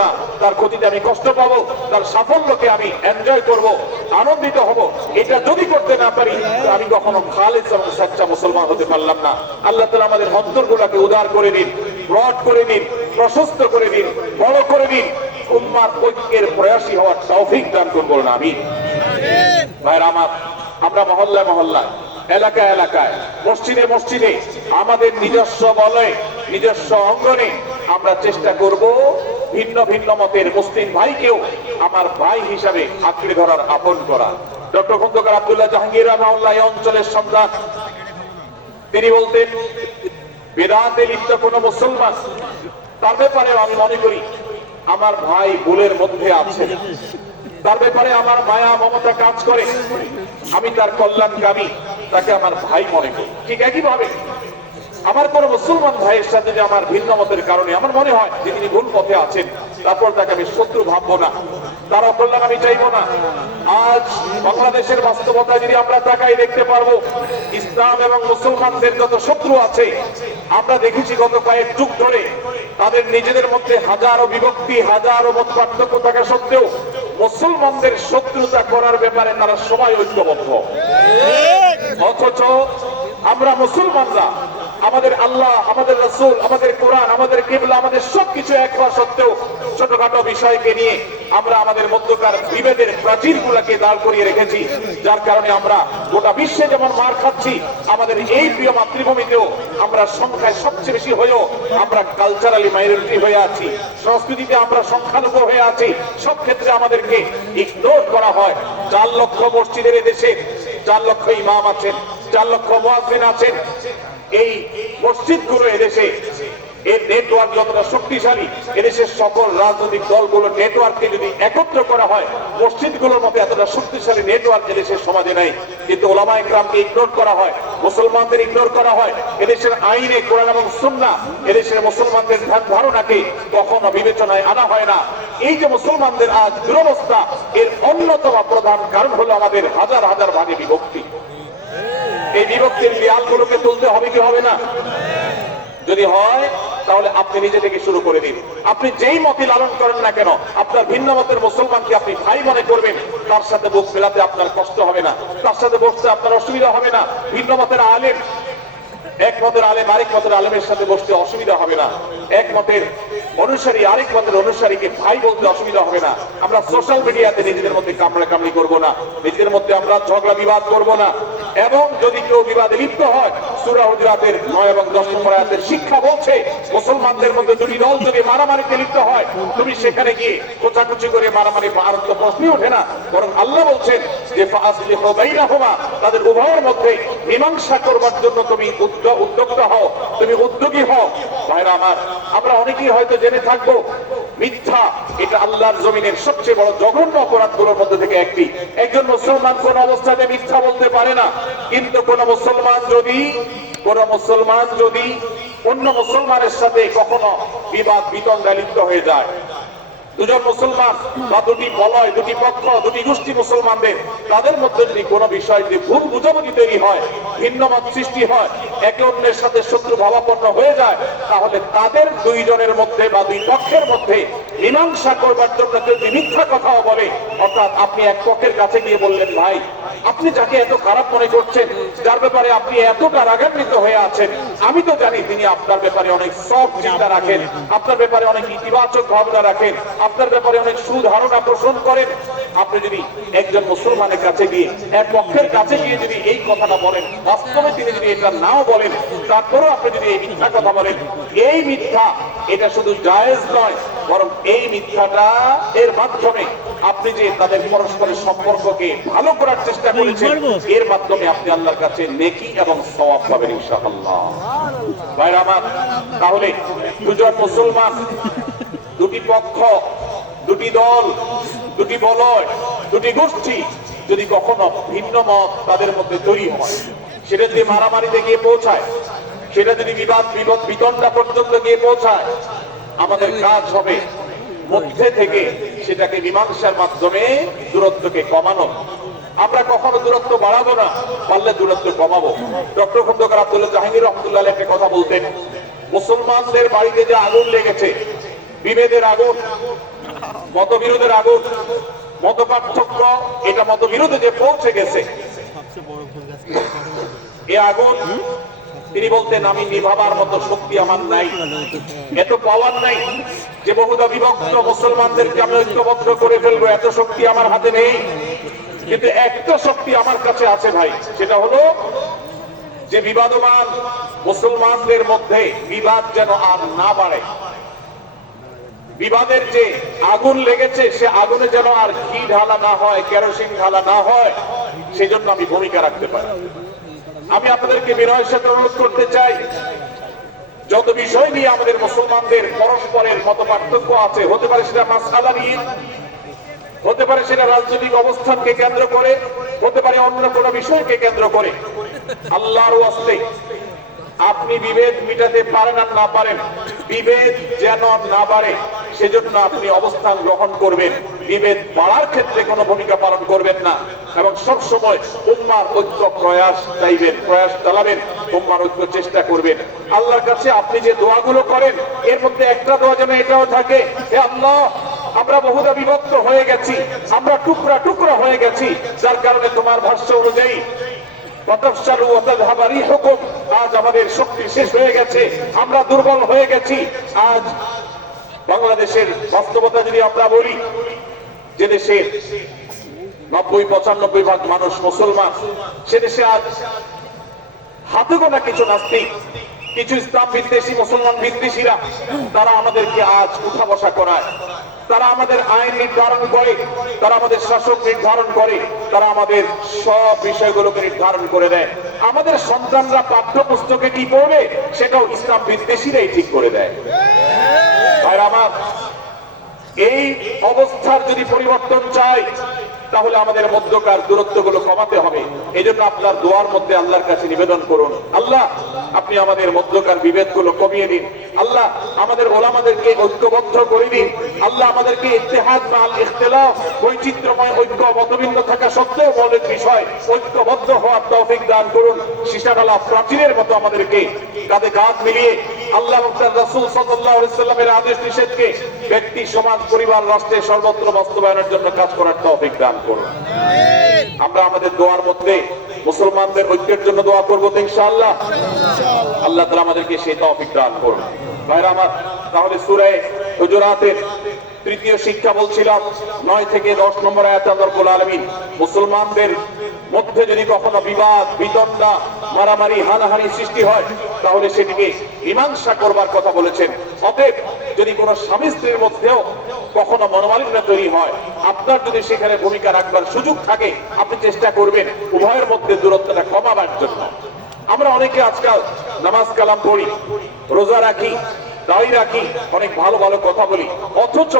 না, তার ক্ষতিতে আমি কষ্ট পাবো, তার সাফল্যকে আমি এনজয় করব, আনন্দিত হব। এটা যদি করতে না পারি আমি কখনো খালেস এবং সচ্চা মুসলমান হতে পারলাম না। আল্লাহ তাআলা আমাদের অন্তরগুলোকে উদার করে দিন, ব্রড করে দিন, প্রশস্ত করে দিন, বড় করে দিন, উম্মার ঐক্যের প্রয়াসী হওয়ার তৌফিক দান করুন। আমিন। ভাইরা আমার, আমরা মহল্লায় মহল্লায়, এলাকায় এলাকায়, মসজিদে মসজিদে, আমাদের নিজস্ব বলয়ে, নিজস্ব অঙ্গনে আমরা চেষ্টা করব ভিন্ন ভিন্ন মতের মুসলিম ভাইকেও আমার ভাই হিসাবে আঁকড়ে ধরার, আপন করা। ডক্টর খন্দকার আব্দুল্লাহ জাহাঙ্গীর রাহমাহুল্লাহ এই অঞ্চলের সন্তান। তিনি বলতেন, বেদাতে লিপ্ত কোন মুসলমান, তার ব্যাপারে আমি মনে করি আমার ভাই ভুলের মধ্যে আছে, তার ব্যাপারে আমার মায়া মমতা কাজ করে, আমি তার কল্যাণকামী, তাকে আমার ভাই মনে করি। ঠিক একইভাবে আমার কোন মুসলমান ভাইয়ের সাথে যদি আমার ভিন্ন মতের কারণে আমার মনে হয় যে তিনি ভুল পথে আছেন, তারপর তাকে আমি শত্রু ভাববো না, তার অকল্যাণ আমি চাইবো না। আজ বাংলাদেশের বাস্তবতা যদি আমরা তাকাই, দেখতে পারবো ইসলাম এবং মুসলমানদের যত শত্রু আছে, আমরা দেখেছি গত কয়েক যুগ ধরে তাদের নিজেদের মধ্যে হাজারো বিভক্তি, হাজারো মত পার্থক্য থাকা সত্ত্বেও মুসলমানদের শত্রুতা করার ব্যাপারে তারা সবাই ঐক্যবদ্ধ। অথচ আমরা মুসলমানরা আমাদের আল্লাহ, আমাদের রাসূল, আমাদের কোরআন, আমাদের কিবলা, আমাদের সবকিছু এক হওয়া সত্ত্বেও ছোটখাটো বিষয়কে নিয়ে আমরা আমাদের মধ্যকার বিভেদের প্রাচীরগুলোকে দাঁড় করিয়ে রেখেছি, যার কারণে আমরা গোটা বিশ্বে যেমন মার খাচ্ছি, আমাদের এই প্রিয় মাতৃভূমিতেও আমরা সংখ্যায় সবচেয়ে বেশি হয়েও আমরা কালচারালি মাইনরিটি হয়ে আছি, সংস্কৃতিতে আমরা সংখ্যালঘু হয়ে আছি। সব ক্ষেত্রে আমাদেরকে ইগনোর করা হয়। 4 লক্ষ মসজিদের দেশে 4 লক্ষ ইমাম আছেন, 4 লক্ষ মুয়াজ্জিন আছেন। এই মসজিদগুলো এদেশে এর নেটওয়ার্ক যতটা শক্তিশালী, এদেশের সকল রাজনৈতিক দলগুলোর নেটওয়ার্ককে যদি একত্র করা হয়, মসজিদগুলোর মধ্যে এতটা শক্তিশালী নেটওয়ার্ক এদেশের সমাজে নাই। কিন্তু ওলামা ইকরামকে ইগনোর করা হয়, মুসলমানদের ইগনোর করা হয়। এদেশের আইনে কোরআন এবং সুন্নাহ এদেশের মুসলমানদের ধারণাকে কখনো বিবেচনায় আনা হয় না। এই যে মুসলমানদের আজ দুরবস্থা, এর অন্যতম প্রধান কারণ হলো আমাদের হাজার হাজার ভাগে বিভক্তি। এই বিভক্তির দেয়ালগুলোকে তুলতে হবে কি হবে না? যদি হয় তাহলে আপনি নিজে থেকে শুরু করে দিন। আপনি যেই মতে লালন করেন না কেন, আপনার ভিন্ন মতের মুসলমানকে আপনি ভাই মনে করবেন, তার সাথে বুক মেলাতে আপনার কষ্ট হবে না, তার সাথে বসতে আপনার অসুবিধা হবে না। ভিন্ন মতের আলেম, এক মতের আলেম আরেক মতের আলেমের সাথে বসতে অসুবিধা হবে না। এক মতের অনুসারী আরেক মতের অনুসারীকে ভাই বলতে অসুবিধা হবে না। আমরা সোশ্যাল মিডিয়াতে নিজেদের মধ্যে কামড়াকামড়ি করব না, নিজেদের মধ্যে আমরা ঝগড়া বিবাদ করব না। এবং যদি কেউ বিবাদে লিপ্ত হয়, সূরা হুজুরাতের 9 এবং 10 নম্বর আয়াতের শিক্ষা বলছে, মুসলমানদের মধ্যে দুটি দল যদি মারামারিতে লিপ্ত হয়, তুমি সেখানে গিয়ে কোচাকুচি করে মারামারি পারার তো প্রশ্নই ওঠে না। বরং আল্লাহ বলছেন যে ফাসলিহু বাইনাহুমা, তাদের উভয়ের মধ্যে মীমাংসা করবার জন্য তুমি উদ্যোক্তা হও, তুমি উদ্যোগী হও। ভাইরা আমার, আমরা অনেকেই হয়তো জেনে থাকবো মিথ্যা এটা আল্লাহর জমিনের সবচেয়ে বড় জঘন্য অপরাধগুলোর মধ্যে থেকে একটি। একজন মুসলমান কোন অবস্থাতে মিথ্যা বলতে পারে না, কিন্তু কোন মুসলমান যদি অন্য মুসলমানের সাথে কখনো বিবাদ বিতণ্ডায় লিপ্ত হয়ে যায়, দুজন মুসলমান বা দুটি বলয়, দুটি পক্ষ, দুটি গোষ্ঠী মুসলমানদের, তাদের মধ্যে যদি কোনো বিষয় যে ভুল বুঝাবুঝি তৈরি হয়, ভিন্ন মত সৃষ্টি হয়, একে অন্যের সাথে শত্রু ভাবাপন্ন হয়ে যায়, তাহলে তাদের দুইজনের মধ্যে বা দুই পক্ষের মধ্যে মীমাংসা করবার জন্য যদি মিথ্যা কথাও বলে, অর্থাৎ আপনি এক পক্ষের কাছে গিয়ে বললেন, ভাই আপনি যাকে এত খারাপ মনে করছেন, যার ব্যাপারে আপনি এতটা রাগান্বিত হয়ে আছেন, আমি তো জানি তিনি আপনার ব্যাপারে অনেক সৎ চিন্তা রাখেন, আপনার ব্যাপারে অনেক ইতিবাচক ভাবনা রাখেন, আপনার ব্যাপারে অনেক সুধারণা পোষণ করেন। আপনি যদি একজন মুসলমানের কাছে গিয়ে, এক পক্ষের কাছে গিয়ে যদি এই কথাটা বলেন, বাস্তবে তিনি যদি এটা নাও বলেন, তারপরেও আপনি যদি এই মিথ্যা কথা বলেন, এই মিথ্যা এটা শুধু জায়েজ নয়, বরং এই মিথ্যাটা এর মাধ্যমে আপনি যে তাদের পরস্পরের সম্পর্ককে ভালো করার চেষ্টা করেছেন, এর মাধ্যমে আপনি আল্লাহর কাছে নেকি এবং সওয়াব পাবেন ইনশাআল্লাহ। ভাইরা আমার, তাহলে দুজন মুসলমান, দুটি পক্ষ, দুটি দল, দুটি বলয়, দুটি গোষ্ঠী যদি কখনো ভিন্ন মত তাদের মধ্যে তৈরি হয়, সেটা যদি মারামারিতে গিয়ে পৌঁছায়, সেটা যদি বিবাদ বিতণ্ডা পর্যন্ত গিয়ে পৌঁছায়, আমাদের কাজ হবে মধ্যে থেকে সেটাকে মীমাংসার মাধ্যমে দূরত্বকে কমানো। আমরা কখনো দূরত্ব বাড়াবো না, পারলে দূরত্ব কমাবো। ডক্টর খন্দকার আব্দুল্লাহ জাহাঙ্গীর রহমতুল্লাহ একটা কথা বলতেন, মুসলমানদের বাড়িতে যে আগুন লেগেছে, বিভেদের আগুন, মতবিরোধের আগুন, মত পার্থক্য, এটা মতবিরোধে যে পৌঁছে গেছে, এ আগুন তিনি বলতেন আমি নিভাবার মতো শক্তি আমার নাই, এত পাওয়ার নাই যে বহুদা বিভক্ত মুসলমানদেরকে আমি ঐক্যবদ্ধ করে ফেলবো, এত শক্তি আমার হাতে নেই। কিন্তু একটা শক্তি আমার কাছে আছে ভাই, সেটা হলো যে বিবাদমান মুসলমানদের মধ্যে বিবাদ যেন আর না বাড়ে, বিবাদের যে আগুন লেগেছে সে আগুনে যেন আর ঘি ঢালা না হয়, কেরোসিন ঢালা না হয়, সেজন্য আমি ভূমিকা রাখতে পারি। আমি আপনাদেরকে বিনয়ের সাথে অনুরোধ করতে চাই, যত বিষয় নিয়ে আমাদের মুসলমানদের পরস্পরের মত পার্থক্য আছে, হতে পারে সেটা মাসআলা নিয়ে, হতে পারে সেটা রাজনৈতিক অবস্থানকে কেন্দ্র করে, হতে পারে অন্য কোনো বিষয়কে কেন্দ্র করে, আল্লাহর ওয়াস্তে আপনি বিভেদ মিটাতে পারেন আর না পারেন, বিভেদ যেন না বাড়ে সেজন্য আপনি অবস্থান গ্রহণ করবেন, বিভেদ বাড়ার ক্ষেত্রে কোনো ভূমিকা পালন করবেন না, এবং সব সময় উম্মার ঐক্য প্রয়াস চালাবেন, উম্মার ঐক্য চেষ্টা করবেন। আল্লাহর কাছে আপনি যে দোয়াগুলো করেন এর মধ্যে একটা দোয়া যেন এটাও থাকে, হে আল্লাহ আমরা বহুদা বিভক্ত হয়ে গেছি, আমরা টুকরা টুকরা হয়ে গেছি, যার কারণে তোমার ভাষ্য অনুযায়ী আজ আমাদের শক্তি শেষ হয়ে গেছে, আমরা দুর্বল হয়ে গেছি। আজ বাংলাদেশের বাস্তবতা যদি আমরা বলি, যে দেশে 90-95 ভাগ মানুষ মুসলমান, সে দেশে আজ হাতে গোনা কিছু নাস্তিক, কিছু ইসলাম বিদ্বেষী, মুসলমান বিদ্বেষীরা, তারা আমাদেরকে আজ উঠা বসা করায়, তারা আমাদের আইন নির্ধারণ করে, তারা আমাদের শাসক নির্ধারণ করে, তারা আমাদের সব বিষয়গুলোকে নির্ধারণ করে দেয়। আমাদের সন্তানরা পাঠ্যপুস্তকে কি পড়বে সেটাও ইসলাম বিদ্বেষীরাই ঠিক করে দেয়। আর আমার এই অবস্থার যদি পরিবর্তন চাই, তাহলে আমাদের মধ্যকার দূরত্বগুলো কমাতে হবে। এই জন্য আপনার দোয়ার মধ্যে আল্লাহর কাছে নিবেদন করুন, আল্লাহ আপনি আমাদের মধ্যকার বিভেদগুলো কমিয়ে দিন, আল্লাহ আমাদের ওলামাদেরকে ঐক্যবদ্ধ করে দিন, আল্লাহ আমাদেরকে ইত্তেহাদ মাল ইখতিলাফ, বৈচিত্র্যময় ঐক্য, মতভিন্ন থাকা সত্ত্বেও মৌলিক বিষয় ঐক্যবদ্ধ হওয়ার তৌফিক দান করুন। সীসাডালা প্রাচীরের মতো আমাদেরকে কাঁধে কাঁধ মিলিয়ে আল্লাহ রাসূল সাল্লাল্লাহু আলাইহি ওয়াসাল্লামের আদেশ নিষেধকে ব্যক্তি, সমাজ, পরিবার, রাষ্ট্রে সর্বত্র বাস্তবায়নের জন্য কাজ করার তৌফিক দান করুন। আমরা আমাদের দোয়ার মধ্যে মুসলমানদের ঐক্যের জন্য দোয়া করবো ইনশাআল্লাহ, আল্লাহ তাআলা আমাদেরকে সেই তৌফিক দান করুন। ভাইরা আমার, তাহলে সূরা হুজুরাতের তৃতীয় শিক্ষা বলছিলাম 9 থেকে 10 নম্বর আয়াতে আল্লাহ রাব্বুল আলামিন মুসলমানদের মধ্যে যদি কখনো বিবাদ, বিতণ্ডা, মারামারি, হানাহানি সৃষ্টি হয়, তাহলে সেটিকে মীমাংসা করবার কথা বলেছেন। অতএব যদি কোনো স্বামী স্ত্রীর মধ্যেও কখনো মনোমালিন্য তৈরি হয়, আপনার যদি সেখানে ভূমিকা রাখবার সুযোগ থাকে, আপনি চেষ্টা করবেন উভয়ের মধ্যে দূরত্বটা কমাবার জন্য। আমরা অনেকে আজকাল নামাজ কালাম পড়ি, রোজা রাখি, দাড়ি রাখি, অনেক ভালো ভালো কথা বলি, অথচ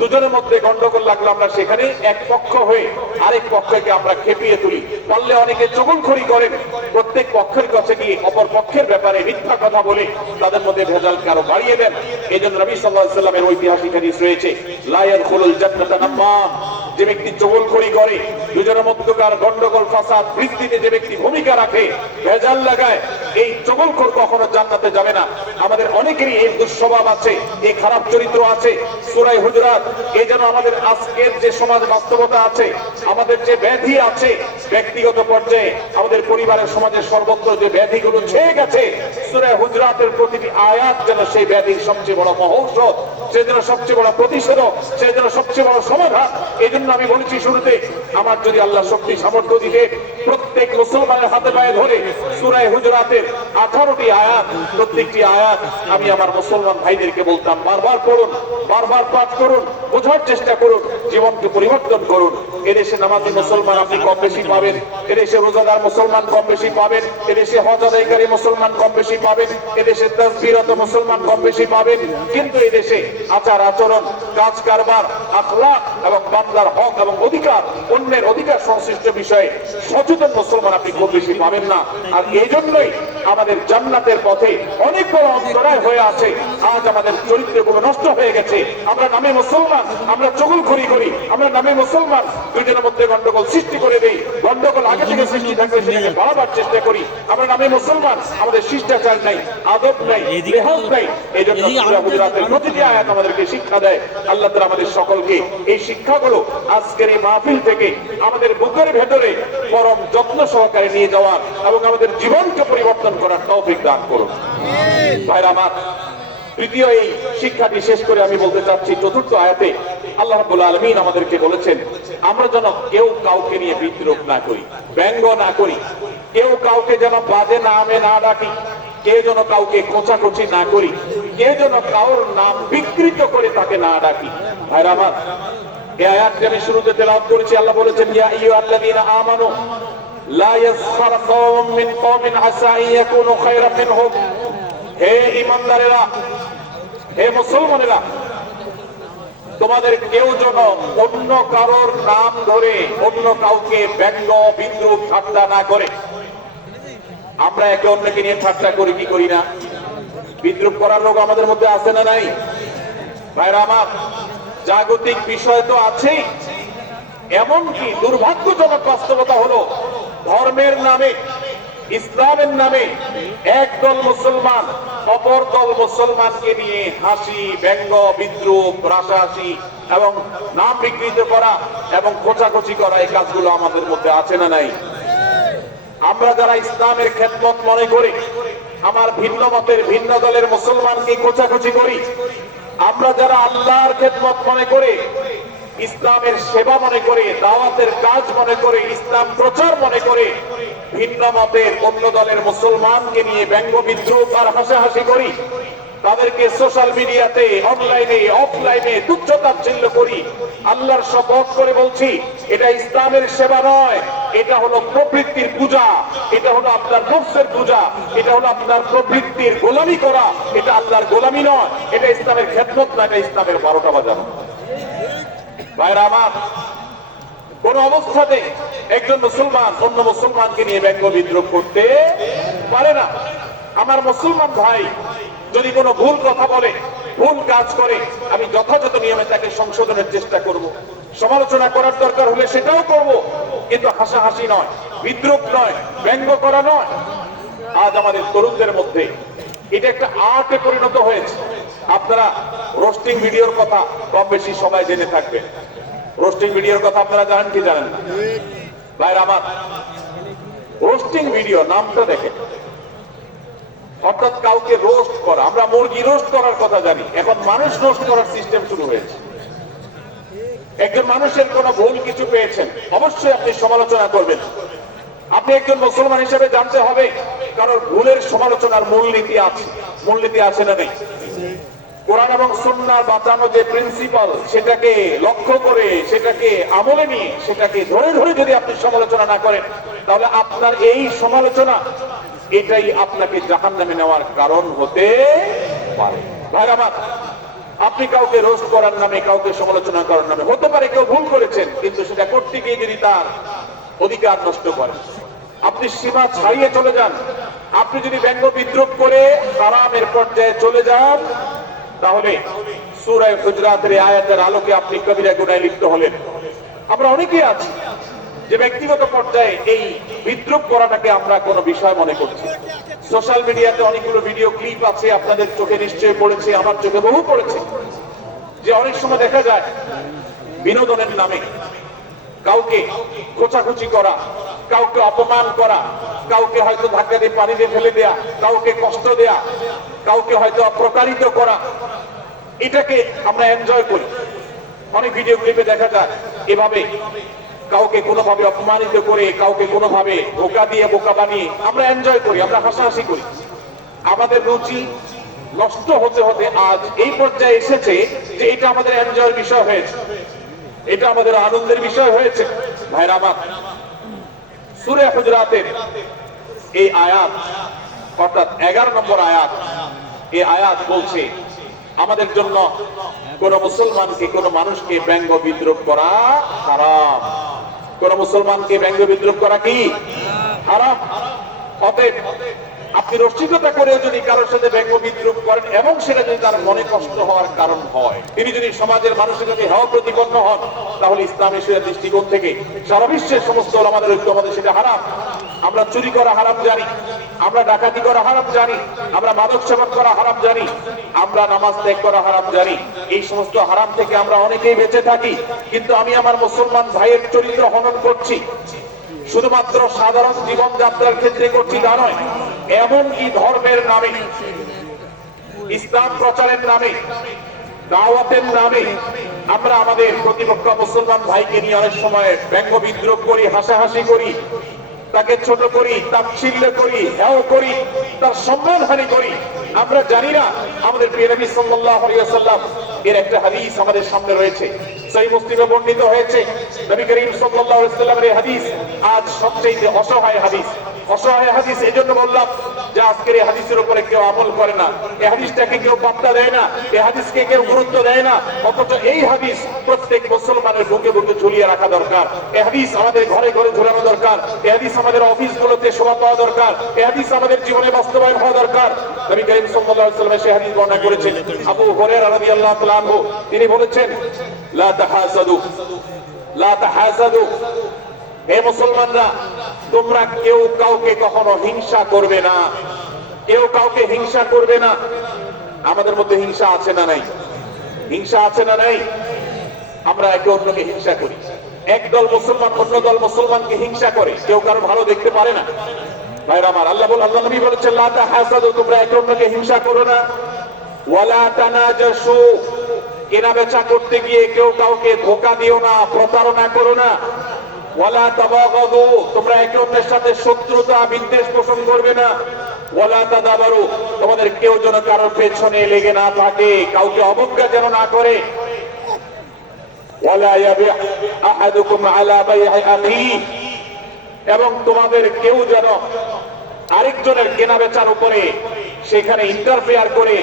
দুজনের মধ্যে গন্ডগোল লাগলো আমরা সেখানে এক পক্ষ হয়ে আরেক পক্ষকে আমরা খেপিয়ে তুলি। পারলে অনেকে চগলখড়ি করেন, প্রত্যেক পক্ষের কাছে গিয়ে অপর পক্ষের ব্যাপারে মিথ্যা কথা বলে তাদের মধ্যে ভেজালকে আরো বাড়িয়ে দেন। এই জন্য নবী সাল্লাল্লাহু আলাইহি ওয়াসাল্লামের ঐতিহাসিক হাদিস রয়েছে, লা ইয়াদখুলুল জান্নাতা নাম্মাম, যে ব্যক্তি চগলখড়ি করে, দুজনের মধ্যকার গন্ডগোল ফাসাদ বৃদ্ধিতে যে ব্যক্তি ভূমিকা রাখে, ভেজাল লাগায়, এই চগলখড় কখনো জান্নাতে যাবে না। আমাদের অনেকেরই এই দুঃস্বভাব আছে, এই খারাপ চরিত্র আছে। সূরা হুজুরাত এই যেন আমাদের আজকের যে সমাজ বাস্তবতা আছে, আমাদের যে ব্যাধি আছে, ব্যক্তিগত পর্যায়ে আমাদের পরিবারের, সমাজের সর্বত্র যে ব্যাধিগুলো ছেয়ে গেছে, সূরা হুজুরাতের প্রতিটি আয়াত যেন সেই ব্যাধির সবচেয়ে বড় মহৌষধ, সে যেন সবচেয়ে বড় প্রতিষেধক, সে যেন সবচেয়ে বড় সমাধান। এই জন্য আমি বলেছি শুরুতে, আমার যদি আল্লাহ শক্তি সামর্থ্য দিতে, প্রত্যেক মুসলমানের হাতে পায়ে ধরে সূরা হুজুরাতের 18টি আয়াত, প্রত্যেকটি আয়াত আমি আমার মুসলমান ভাইদেরকে বলতাম, বারবার পড়ুন, বারবার পাঠ করুন, বোঝার চেষ্টা করুন, জীবনকে পরিবর্তন করুন। এদেশে নামাজি মুসলমান আপনি কম বেশি পাবেন, এদেশে রোজাদার মুসলমান কম বেশি পাবেন, এদেশে হজ আদায়কারী মুসলমান কম বেশি পাবেন, এদেশে তাসবিরত মুসলমান কম বেশি পাবেন, কিন্তু এদেশে আচার আচরণ, কাজ কারবার, আখলাক এবং বান্দার হক এবং অধিকার, অন্যের অধিকার সংশ্লিষ্ট বিষয়ে সচেতন মুসলমান আপনি খুব বেশি পাবেন না। আর এই জন্যই আমাদের জান্নাতের পথে অনেক বড় অন্তরায় হয়ে আছে। আজ আমাদের চরিত্রগুলো নষ্ট হয়ে গেছে। আমরা নামে মুসলমান, আমরা চগলখড়ি করি, আমরা নামে মুসলমান দুইজনের মধ্যে গন্ডগোল সৃষ্টি করে দেই। গন্ডগোল আগে থেকে সৃষ্টি থাকলে সেটাকে বাড়াবার চেষ্টা করি। আমরা নামে মুসলমান, আমাদের শিষ্টাচার নাই, আদব নাই, লেহাজ নাই। এই জন্য সূরা হুজুরাতের প্রতিটি আয়াত আমাদেরকে শিক্ষা দেয়। আল্লাহ তাআলা আমাদের সকলকে এই শিক্ষাগুলো আজকের এই মাহফিল থেকে আমাদের বুকের ভেতরে পরম যত্ন সহকারে নিয়ে যাওয়ার এবং আমাদের জীবনকে পরিবর্তন করার তৌফিক দান করুন। ভাইরা আমার, তৃতীয় এই শিক্ষাটি শেষ করে আমি বলতে চাচ্ছি, চতুর্থ আয়াতে আল্লাহ রাব্বুল আলামিন আমাদেরকে বলেছেন আমরা যেন কেউ কাউকে নিয়ে বিদ্রূপ না করি, ব্যঙ্গ না করি, কেউ কাউকে যেন বাজে নামে না ডাকি, কেউ যেন কাউকে খোঁচাখুচি না করি, কেউ যেন কারোর নাম বিকৃত করে তাকে না ডাকি। ভাইরা আমার, এই আয়াতটি আমি শুরুতে তেলাওয়াত করেছি। আল্লাহ বলেছেন ইয়া আইয়ুহাল্লাযীনা আমানু লা ইয়াসখার কওমুম মিন কওমিন আসা আন ইয়াকুনু খায়রাম মিনহুম। হে ঈমানদারেরা, হে মুসলমানেরা, তোমাদের কেউ যেন অন্য কারোর নাম ধরে অন্য কাউকে ব্যঙ্গ বিদ্রূপ ঠাট্টা না করে। আমরা একে অন্যকে নিয়ে ঠাট্টা করি কি করি না? বিদ্রূপ করার লোক আমাদের মধ্যে আছে না নাই? ভাইরা আমার, জাগতিক বিষয় তো আছেই, এমনকি দুর্ভাগ্যজনক বাস্তবতা হলো ধর্মের নামে, ইসলামের নামে একদল মুসলমান অপর দল মুসলমানকে নিয়ে হাসি, ব্যঙ্গ, বিদ্রূপ, রাশাহাসি এবং নাম বিকৃত করা এবং খোঁচাখুচি করা, এই কাজগুলো আমাদের মধ্যে আছে না নাই? আমরা যারা ইসলামের খেদমত মনে করি, আমার ভিন্ন মতের ভিন্ন দলের মুসলমানকে খোঁচাখুচি করি, আমরা যারা আল্লাহর খেদমত মনে করে, ইসলামের সেবা মনে করে, দাওয়াতের কাজ মনে করে, ইসলাম প্রচার মনে করে, ভিন্ন মতের অন্য দলের মুসলমানকে নিয়ে ব্যঙ্গ বিদ্রূপ আর হাসাহাসি করি, তাদেরকে সোশ্যাল মিডিয়াতে, অনলাইনে, অফলাইনে তুচ্ছ-তাচ্ছিল্য করি, আল্লাহর শপথ করে বলছি এটা ইসলামের সেবা নয়, এটা হলো প্রবৃত্তির পূজা, এটা হলো আপনার নফসের পূজা, এটা হলো আপনার প্রবৃত্তির গোলামি করা, এটা আল্লাহর গোলামি নয়, এটা ইসলামের খেদমত না, এটা ইসলামের 12টা বাজানো। ভাইরা আমার, কোন অবস্থাতে একজন মুসলমান অন্য মুসলমানকে নিয়ে ব্যঙ্গ বিদ্রূপ করতে পারে না। আমার মুসলমান ভাই যদি কোনো ভুল কথা বলে, ভুল কাজ করে, আমি যথাযথ নিয়মে তাকে সংশোধনের চেষ্টা করব, সমালোচনা করার দরকার হলে সেটাও করব, কিন্তু হাসাহাসি নয়, বিদ্রূপ নয়, ব্যঙ্গ করা নয়। আজ আমাদের তরুণদের মধ্যে এটা একটা আর্টে পরিণত হয়েছে। আপনারা রোস্টিং ভিডিওর কথা কম বেশি সবাই জেনে থাকবেন। রোস্টিং ভিডিওর কথা আপনারা জানেন কি জানেন না? ভাইরা আমার, রোস্টিং ভিডিও নামটা দেখেন, অর্থাৎ কাউকে রোস্ট করা। আমরা মুরগি রোস্ট করার কথা জানি, এখন মানুষ রোস্ট করার সিস্টেম শুরু হয়েছে। একজন মানুষের কোনো ভুল কিছু পেয়েছেন, অবশ্যই আপনি সমালোচনা করবেন। আপনি একজন মুসলমান হিসেবে জানতে হবে কারণ ভুলের সমালোচনার মূলনীতি আছে, মূলনীতি আছে না নেই? কোরআন এবং সুন্নাহর বাঁচানো যে প্রিন্সিপাল, সেটাকে লক্ষ্য করে, সেটাকে আমলে নিয়ে, সেটাকে ধরে ধরে যদি আপনি সমালোচনা না করেন, তাহলে আপনার এই সমালোচনা এটাই আপনাকে জাহান্নামে নেওয়ার কারণ হতে পারে। ভাইরা আমার, আপনি কাউকে রোস্ট করার নামে, কাউকে সমালোচনা করার নামে, হতে পারে কেউ ভুল করেছেন, কিন্তু সেটা করতে গিয়ে যদি তার অধিকার নষ্ট করেন, আপনি সীমা ছাড়িয়ে চলে যান, আপনি যদি ব্যঙ্গ বিদ্রূপ করে হারামের পর্যায়ে চলে যান, তাহলে সূরা হুজুরাতের আয়াতের আলোকে আপনি কবিরা গুনাহে লিপ্ত হলেন। আমরা অনেকেই আছি যে ব্যক্তিগত পর্যায়ে এই বিদ্রূপ করাটাকে আমরা কোনো বিষয় মনে করছি। সোশ্যাল মিডিয়াতে অনেকগুলো ভিডিও ক্লিপ আছে, আপনাদের চোখে নিশ্চয়ই পড়েছে, আমার চোখে বহু পড়েছে, যে অনেক সময় দেখা যায় বিনোদনের নামে কাউকে খোঁচাখুচি করা, কাউকে অপমান করা, কাউকে হয়তো ধাক্কা দিয়ে পানি দিয়ে ফেলে দেয়া, কাউকে কষ্ট দেয়া, কাউকে হয়তো প্রতারিত করা, এটাকে আমরা এনজয় করি। অনেক ভিডিও ক্লিপে দেখা যায় এভাবে কাউকে কোনোভাবে অপমানিত করে, কাউকে কোনোভাবে ধোঁকা দিয়ে, বোকা বানিয়ে আমরা এনজয় করি, আমরা হাসাহাসি করি। আমাদের রুচি নষ্ট হতে হতে আজ এই পর্যায়ে এসেছে যে এটা আমাদের এনজয়ের বিষয় হয়েছে, এটা আমাদের আনন্দের বিষয় হয়েছে। ভাইরা আমার, সূরা হুজুরাতের এই আয়াত, অর্থাৎ 11 নম্বর আয়াত, এই আয়াত বলছে আমাদের জন্য কোন মুসলমানকে, কোন মানুষকে ব্যঙ্গ বিদ্রূপ করা হারাম। কোন মুসলমানকে ব্যঙ্গ বিদ্রূপ করা কি হারাম। অতএব আপনি রসিকতা করেও যদি কারোর সাথে ব্যঙ্গ বিদ্রুপ করেন এবং সেটা যদি তার মনে কষ্ট হওয়ার কারণ হয়, তিনি যদি সমাজের মানুষের কাছে হেয় প্রতিপন্ন হন, তাহলে ইসলামী শরিয়ার দৃষ্টিকোণ থেকে সারা বিশ্বের সমস্ত ওলামাদের ঐক্যমতে সেটা হারাম। আমরা চুরি করা হারাম জানি, আমরা ডাকাতি করা হারাম জানি, আমরা মাদক সেবন করা হারাম জানি, আমরা নামাজ ত্যাগ করা হারাম জানি। এই সমস্ত হারাম থেকে আমরা অনেকেই বেঁচে থাকি, কিন্তু আমি আমার মুসলমান ভাইয়ের চরিত্র হনন করছি শুধুমাত্র সাধারণ জীবনযাত্রার ক্ষেত্রে করছি তা নয়, এমনকি ধর্মের নামে, ইসলাম প্রচারের নামে, দাওয়াতের নামে আমরা আমাদের প্রতিপক্ষ মুসলমান ভাইকে নিয়ে অনেক সময় ব্যঙ্গ বিদ্রুপ করি, হাসাহাসি করি, তাকে ছোট করি, তাচ্ছিল্য করি, হেয় করি, তার সম্মানহানি করি। আমরা জানি না আমাদের প্রিয় নবী সাল্লাল্লাহু আলাইহি ওয়াসাল্লাম এর একটা হাদিস আমাদের সামনে রয়েছে, সহিহ মুসলিমে বর্ণিত হয়েছে। নবী করিম সাল্লাল্লাহু আলাইহি ওয়াসাল্লামের এই হাদিস আজ সবচেয়ে অসহায় হাদিস। অসহায় হাদিস এজন্য বললাম যে আজকের এই হাদিসের উপরে কেউ আমল করে না, এই হাদিসটাকে কেউ পাত্তা দেয় না, এই হাদিসকে কেউ গুরুত্ব দেয় না, অথচ এই হাদিস প্রত্যেক মুসলমানের বুকে বুকে ঝুলিয়ে রাখা দরকার। এই হাদিস আমাদের ঘরে ঘরে ঝুলানো দরকার, এই হাদিস আমাদের অফিসগুলোতে শোভা পাওয়া দরকার, এই হাদিস আমাদের জীবনে বাস্তবায়ন হওয়া দরকার। নবী করিম সাল্লাল্লাহু আলাইহি ওয়াসাল্লাম সেই হাদিস বর্ণনা করেছেন। আবু হুরায়রা রাদিয়াল্লাহু তাআলা আনহু তিনি বলেছেন, লা তাহাসাদু, লা তাহাসাদু, হে মুসলমানরা, তোমরা কেউ কাউকে কখনো হিংসা করবে না, কেউ কাউকে হিংসা করবে না। আমাদের মধ্যে হিংসা আছে না নাই? হিংসা আছে না নাই? আমরা একে অন্যকে হিংসা করি। একদল মুসলমান অন্য দল মুসলমানকে হিংসা করে, কেউ কারো ভালো দেখতে পারে না। ভাইরা আমার, আল্লাহ নবী বলেছেন, লা তাহাসাদু, তোমরা একে অন্যকে হিংসা করো না। ওয়ালা তানাজাসু, কেনা বেচা করতে গিয়ে কেউ কাউকে ধোঁকা দিও না, প্রতারণা করো না। ওয়ালা তাবাগাদু, তোমরা একে অন্যের সাথে শত্রুতা বিদ্বেষ পোষণ করবে না। ওয়ালা তাদাবারু, তোমাদের কেউ যেন কারোর পেছনে লেগে না থাকে, কাউকে অবজ্ঞা যেন না করে। ওয়ালা ইয়াবি আহাদুকুম আলা বাই'i আখিহি, এবং তোমাদের কেউ যেন আরেকজনের কেনা বেচার উপরে সেখানে ইন্টারফেয়ার করে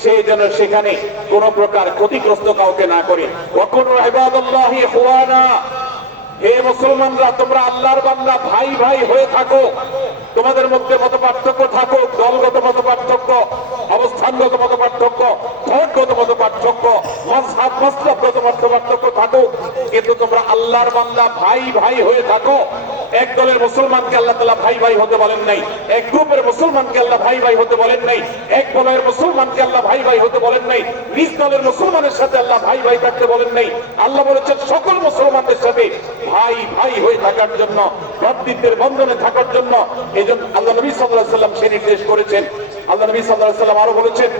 সে যেন সেখানে কোন প্রকার ক্ষতিগ্রস্ত কাউকে না করে। ওয়াকুনু ইবাদাল্লাহি ইখওয়ানা, হে মুসলমানরা, তোমরা আল্লাহর বান্দা, ভাই ভাই হয়ে থাকো। তোমাদের মধ্যে মত পার্থক্য থাকুক, দলগত মত পার্থক্য, অবস্থানগত মত পার্থক্য, ধর্মগত মত পার্থক্য, মাযহাব মাসলাকগত মত পার্থক্য থাকুক, কিন্তু তোমরা আল্লাহর বান্দা, ভাই ভাই হয়ে থাকো। এক দলের মুসলমানকে আল্লাহ তাআলা ভাই ভাই হতে বলেন নাই, এক গ্রুপের মুসলমানকে আল্লাহ ভাই ভাই হতে বলেন নাই, এক দলের মুসলমানকে আল্লাহ ভাই ভাই হতে বলেন নাই, নিজ দলের মুসলমানের সাথে আল্লাহ ভাই ভাই থাকতে বলেন নাই। আল্লাহ বলেছেন সকল মুসলমানদের সাথে ভাই ভাই হয়ে থাকার জন্য, ভ্রাতৃত্বের বন্ধনে থাকার জন্য। এইজন্য আল্লাহ নবী সাল্লাল্লাহু আলাইহি ওয়াসাল্লাম সে নির্দেশ করেছেন। আল্লাহ নবী সাল্লাল্লাহু আলাইহি ওয়াসাল্লাম আরো বলেছেন,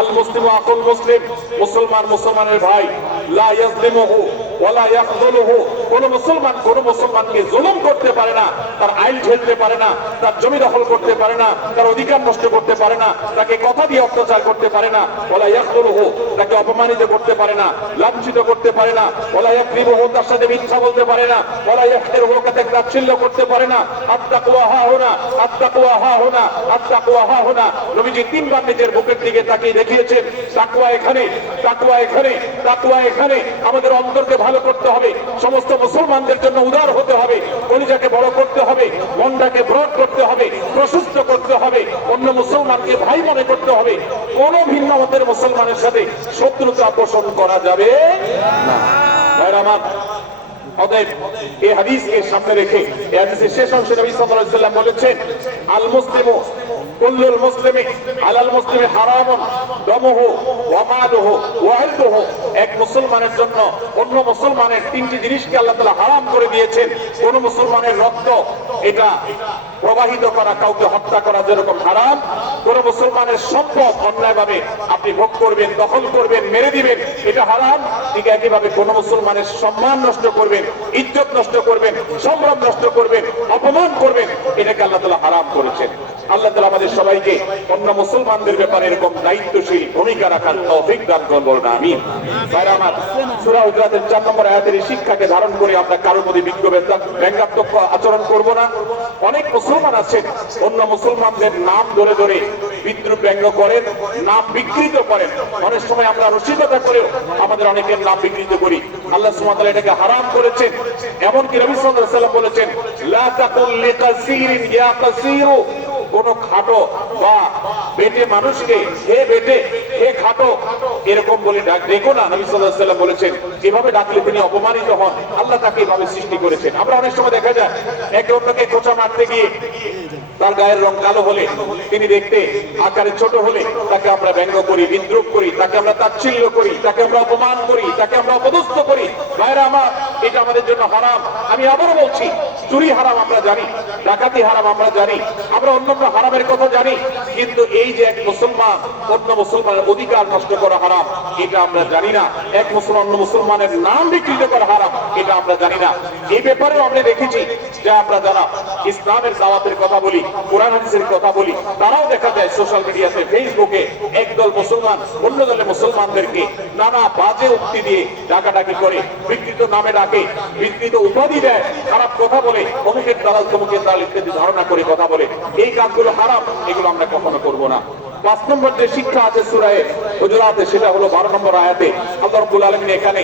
আল মুসলিমু আকুল মুসলিম, মুসলমান মুসলমানের ভাই, লা ইয়াজলিমুহু ওয়ালা ইয়াখযুলুহু, কোন মুসলমান কোন মুসলমানকে জুলুম করতে পারে না, তার আইল ঝেলতে পারে না, তার জমি দখল করতে পারে না, তার অধিকার নষ্ট করতে পারে না, তাকে কথা দিয়ে অত্যাচার করতে পারে না। ওয়ালা ইয়াখযুলুহু, তাকে অপমানিত করতে পারে না, লাঞ্ছিত করতে পারে না। ওয়ালা ইয়াকযিবুহু, তার সাথে মিথ্যা বলতে পারে না। ওয়ালা ইয়াহতিরুহু, তাকে তাচ্ছিল্য করতে পারে না। আত-তাকওয়া হাহুনা, আত-তাকওয়া হাহুনা, আত-তাকওয়া হাহুনা। নবীজি তিনবার নিজের বুকের দিকে তাকিয়ে দেখিয়েছেন, তাকওয়া এখানে, তাকওয়া এখানে, তাকওয়া এখানে। আমাদের অন্তরকে ভালো করতে হবে, সমস্ত মুসলমানদের জন্য উদার হতে হবে, কলিজাকে বড় করতে হবে, মনটাকে ব্রড করতে হবে, প্রশস্ত করতে হবে, অন্য মুসলমানকে ভাই মনে করতে হবে। কোন ভিন্ন মতের মুসলমানের সাথে শত্রুতা পোষণ করা যাবে না। ভাইরা আমার, অতএব এই হাদিসকে সামনে রেখে এই হাদিসের শেষ অংশে নবী সাল্লাল্লাহু আলাইহি ওয়াসাল্লাম বলেছেন, আল মুসলিমু কুল্লুল মুসলিমি আলাল মুসলিমি হারামুন দামুহু ওয়া মালুহু ওয়া ইরদুহু। এক মুসলমানের জন্য অন্য মুসলমানের তিনটি জিনিসকে আল্লাহ তাআলা হারাম করে দিয়েছেন। কোন মুসলমানের রক্ত এটা প্রবাহিত করা, কাউকে হত্যা করা যেরকম হারাম, কোন মুসলমানের সম্পদ অন্যায়ভাবে আপনি ভোগ করবেন, দখল করবেন, মেরে দিবেন, এটা হারাম। ঠিক একইভাবে কোন মুসলমানের সম্মান নষ্ট করবেন, ইজ্জত নষ্ট করবেন, সম্ভ্রম নষ্ট করবেন, অপমান করবেন, এটাকে আল্লাহ তাআলা হারাম করেছেন। আল্লাহ তাআলা আমাদের সবাইকে অন্য মুসলমানদের ব্যাপারে এরকম দায়িত্বশীল ভূমিকা রাখার তৌফিক দান করুন, বলুন আমিন। ভাইরা আমার, সূরা হুজুরাতের 4 নম্বর আয়াতের এই শিক্ষাকে ধারণ করে আমরা কারোর প্রতি ব্যঙ্গাত্মক আচরণ করব না। অনেক মুসলমান আছেন অন্য মুসলমানদের নাম ধরে ধরে বিদ্রুপ ব্যঙ্গ করেন, নাম বিকৃত করেন। অনেক সময় আমরা রসিকতা করেও আমাদের অনেকের নাম বিকৃত করি। আল্লাহ সুবহানাহু ওয়া তাআলা এটাকে হারাম করেছেন। এমনকি নবী সাল্লাল্লাহু আলাইহি ওয়াসাল্লাম বলেছেন, লা তাকুল লিকাসীরিন ইয়া কাসীরু কোন খাটো বা বেটে মানুষকে হে বেটে হে খাটো এরকম বলে দেখো না। নবী সাল্লাল্লাহু আলাইহি ওয়াসাল্লাম বলেছেন এভাবে ডাকলে তিনি অপমানিত হন। আল্লাহ তাকে এভাবে সৃষ্টি করেছেন। আমরা অনেক সময় দেখা যায় একে অন্যকে খোঁচা মারতে গিয়ে তার গায়ের রং কালো হলে, তিনি দেখতে আকারে ছোট হলে তাকে আমরা ব্যঙ্গ করি, বিদ্রুপ করি, তাকে আমরা তাচ্ছিল্য করি, তাকে আমরা অপমান করি, তাকে আমরা অপদস্থ করি। ভাইরা আমার, এটা আমাদের জন্য হারাম। আমি আবারও বলছি, চুরি হারাম আমরা জানি, ডাকাতি হারাম আমরা জানি, আমরা অন্যান্য হারামের কথা জানি, কিন্তু এই যে এক মুসলমান অন্য মুসলমানের অধিকার নষ্ট করা হারাম এটা আমরা জানি না। এক মুসলমান অন্য মুসলমানের নাম বিকৃত করা হারাম এটা আমরা জানি না। এই ব্যাপারেও আমরা দেখেছি যে আমরা যারা ইসলামের দাওয়াতের কথা বলি, কোরআন হাদিসের কথা বলি, তারাও দেখা যায় সোশ্যাল মিডিয়াতে, ফেসবুকে একদল মুসলমান অন্য দলের মুসলমানদেরকে নানা বাজে উক্তি দিয়ে ডাকাডাকি করে, বিকৃত নামে ডাকে, বিকৃত উপাধি দেয়, খারাপ কথা বলে, অমুকের দালাল তমুকের দালাল ইত্যাদি ধারণা করে কথা বলে। এই কাজগুলো হারাম, এগুলো আমরা কখনো করবো না। 5 নম্বর যে শিক্ষা আছে সূরা হুজুরাতে, সেটা হলো 12 নম্বর আয়াতে আল্লাহ রাব্বুল আলামিন এখানে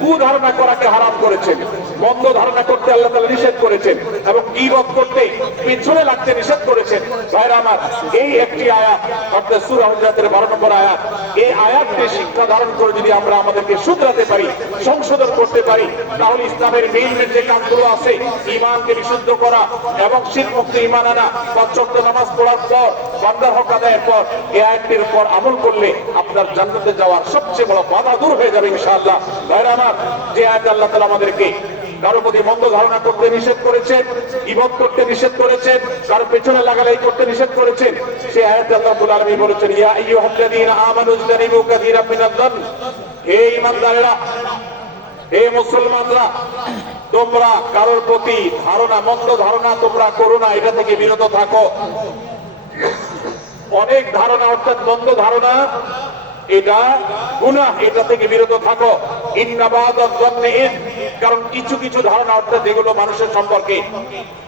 কুধারণা করাকে হারাম করেছেন, মন্দ ধারণা করতে আল্লাহ তাআলা নিষেধ করেছেন, এবং গীবত করতে পিছনে লাগতে নিষেধ করেছেন। ভাইরা আমার, এই একটি আয়াত অর্থাৎ সূরা হুজুরাতের 12 নম্বর আয়াত, এই আয়াতটি শিক্ষা ধারণ করে যদি আমরা আমাদেরকে শুধরাতে পারি, সংশোধন করতে পারি, তাহলে ইসলামের মেইন যে কাজগুলো আছে, ঈমানকে বিশুদ্ধ করা এবং শিরক মুক্ত ঈমান আনা, 5 ওয়াক্ত নামাজ পড়ার পর, বান্দার হক আদায়ের পর, এই আয়াতটির উপর আমল করলে আপনার জান্নাতে যাওয়ার সবচেয়ে বড় বাধা দূর হয়ে যাবে ইনশাআল্লাহ। ভাইরা আমার, যে আয়াতে আল্লাহ তাআলা আমাদেরকে কারো প্রতি মন্দ ধারণা করতে নিষেধ করেছেন, ইবাদত করতে নিষেধ করেছেন, কারো পেছনে লাগালাই করতে নিষেধ করেছেন, সেই আয়াতে আল্লাহ রাব্বুল আলামিন বলেছেন, ইয়া আইয়ুহাল্লাযীনা আমানু ইজতানিবু কাসীরাম মিনায-যন্ন, হে ঈমানদারেরা, হে মুসলমানরা, তোমরা কারোর প্রতি ধারণা, মন্দ ধারণা তোমরা করো না, এটা থেকে বিরত থাকো। অনেক ধারণা অর্থাৎ মন্দ ধারণা এটা গুনাহ, এটা থেকে বিরত থাকো। ইন্না বা'দায-যন্নি ইসম, কারণ কিছু কিছু ধারণা অর্থাৎ যেগুলো মানুষের সম্পর্কে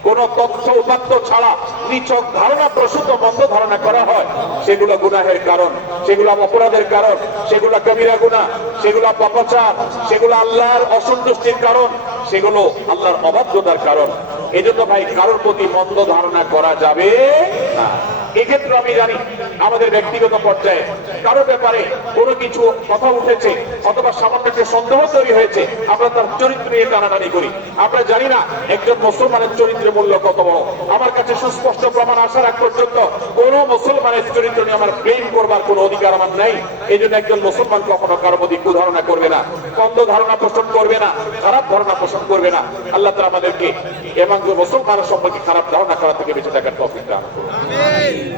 কোন তথ্য উপাত্ত ছাড়া নিছক ধারণা প্রসূত মন্দ ধারণা করা হয়, সেগুলো গুনাহের কারণ, সেগুলো অপরাধের কারণ, সেগুলো কবিরা গুনাহ, সেগুলো পাপাচার, সেগুলো আল্লাহর অসন্তুষ্টির কারণ, সেগুলো আল্লাহর অবাধ্যতার কারণ। এজন্য ভাই, কারোর প্রতি মন্দ ধারণা করা যাবে না। এক্ষেত্রে আমি জানি আমাদের ব্যক্তিগত পর্যায়ে কারো ব্যাপারে কোনো কিছু কথা উঠেছে অথবা সামান্য একটা সন্দেহ তৈরি হয়েছে, আমরা তার চরিত্র নিয়ে টানাটানি করি। আমরা জানি না একজন মুসলমানের চরিত্রের মূল্য কত বড়। আমার কাছে সুস্পষ্ট প্রমাণ আসার আগ পর্যন্ত কোন মুসলমানের চরিত্র নিয়ে আমার ব্লেম করবার কোনো অধিকার আমার নেই। এই জন্য একজন মুসলমান কখনো কারো প্রতি কুধারণা করবে না, মন্দ ধারণা পোষণ করবে না, খারাপ ধারণা পোষণ করবে না। আল্লাহ তাআলা আমাদেরকে এবং মুসলমানের সম্পর্কে খারাপ ধারণা করা থেকে বেঁচে থাকার তৌফিক দান করুন।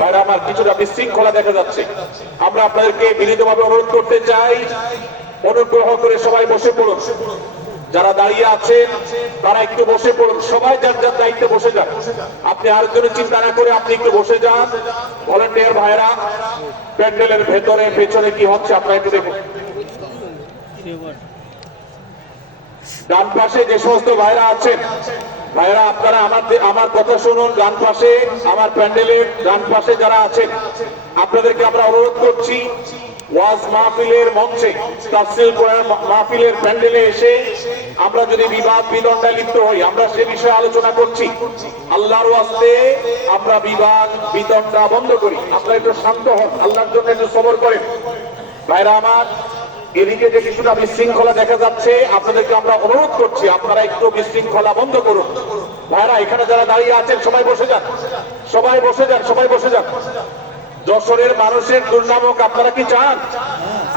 ভাইরা আমার, কিছুটা বিশৃঙ্খলা দেখা যাচ্ছে। আমরা আপনাদেরকে বিনীতভাবে অনুরোধ করতে চাই, অনুগ্রহ করে সবাই বসে পড়ুন। যারা দাঁড়িয়ে আছেন তারা একটু বসে পড়ুন, সবাই যার যার দায়িত্বে বসে যান। আপনি আরেকজনের চিন্তা না করে আপনি একটু বসে যান। ভলান্টিয়ার ভাইরা, প্যান্ডেলের ভেতরে পেছনে কি হচ্ছে আপনারা একটু দেখুন। ডান পাশে যে সমস্ত ভাইরা আছেন, ভাইরা আপনারা আমার কথা শুনুন। ডান পাশে, আমার প্যান্ডেলের ডান পাশে যারা আছেন, আপনাদেরকে আমরা অনুরোধ করছি, ওয়াজ মাহফিলের মঞ্চে, তাফসীর কোরআন মাহফিলের প্যান্ডেলে এসে আমরা যদি বিবাদ বিতণ্ডায় লিপ্ত হই, আমরা সে বিষয়ে আলোচনা করছি, আল্লাহর ওয়াস্তে আমরা বিবাদ বিতণ্ডা বন্ধ করি। আপনারা একটু শান্ত হন, আল্লাহর জন্য একটু সবর করেন। ভাইরা আমার, এদিকে যে কিছুটা বিশৃঙ্খলা দেখা যাচ্ছে, আপনাদেরকে আমরা অনুরোধ করছি আপনারা একটু বিশৃঙ্খলা বন্ধ করুন। ভাইরা, এখানে যারা দাঁড়িয়ে আছেন সবাই বসে যান, সবাই বসে যান, সবাই বসে যান। যশোরের মানুষের দুর্নাম হোক, আপনারা কি চান?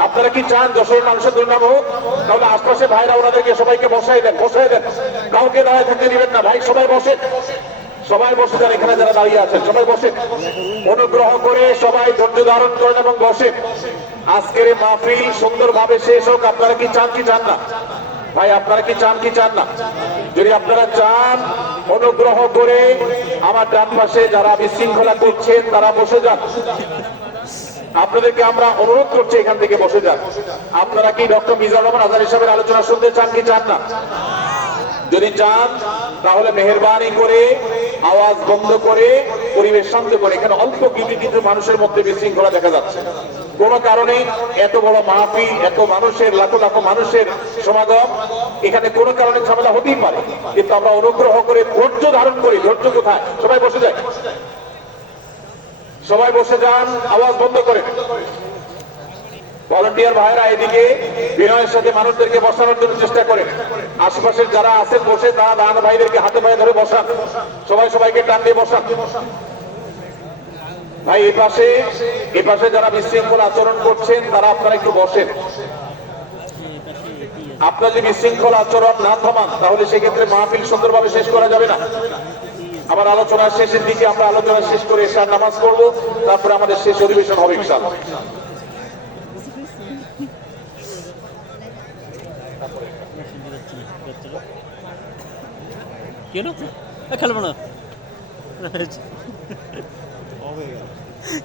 আপনারা কি চান যশোরের মানুষের দুর্নাম হোক? তাহলে আশপাশে ভাইরা ওনাদেরকে সবাইকে বসাই দেন, বসাই দেন, কাউকে দাঁড়ায় থাকতে দিবেন না। ভাই সবাই বসে, সবাই বসে যান। এখানে যারা দাঁড়িয়ে আছেন সবাই বসে, অনুগ্রহ করে সবাই ধৈর্য ধারণ করেন এবং বসে। আজকের এই মাহফিল সুন্দরভাবে শেষ হোক। আপনারা কি চান কি চান না? ভাই, আপনারা কি চান কি চান না? যদি আপনারা চান, অনুগ্রহ করে আমার ডান পাশে যারা বিশৃঙ্খলা করছেন তারা বসে যান। আপনাদেরকে আমরা অনুরোধ করছি এখান থেকে বসে যান। আপনারা কি ডক্টর মিজানুর রহমান আজহারী সাহেবের আলোচনা শুনতে চান কি চান না? যদি চান তাহলে মেহেরবানি করে আওয়াজ বন্ধ করে পরিবেশ শান্ত করে। এখানে অল্প কিছু মানুষের মধ্যে বিশৃঙ্খলা দেখা যাচ্ছে। কোন কারণে এত বড় মাহফিল, এত মানুষের, লাখো লাখো মানুষের সমাগম, এখানে কোন কারণে ঝামেলা হতেই পারে, কিন্তু আমরা অনুগ্রহ করে ধৈর্য ধারণ করি। ধৈর্য কোথায়? সবাই বসে যায়। সবাই বসে যান, আওয়াজ বন্ধ করে। ভলান্টিয়ার ভাইরা এদিকে বিনয়ের সাথে মানুষদেরকে বসানোর জন্য চেষ্টা করেন। আশেপাশের যারা আছেন বসে, তারা দান ভাইদেরকে হাতে পায়ে ধরে বসান, সবাই সবাইকে টান দিয়ে বসান। ভাই এ পাশে যারা বিশৃঙ্খল আচরণ করছেন তারা আপনারা একটু বসেন। আপনার যদি বিশৃঙ্খল আচরণ না থামান তাহলে সেক্ষেত্রে মাহফিল সুন্দরভাবে শেষ করা যাবে না। আমার আলোচনার শেষের দিকে আমরা আলোচনা শেষ করে এশার নামাজ পড়বো, তারপরে আমাদের শেষ অধিবেশন হবে ইনশাআল্লাহ।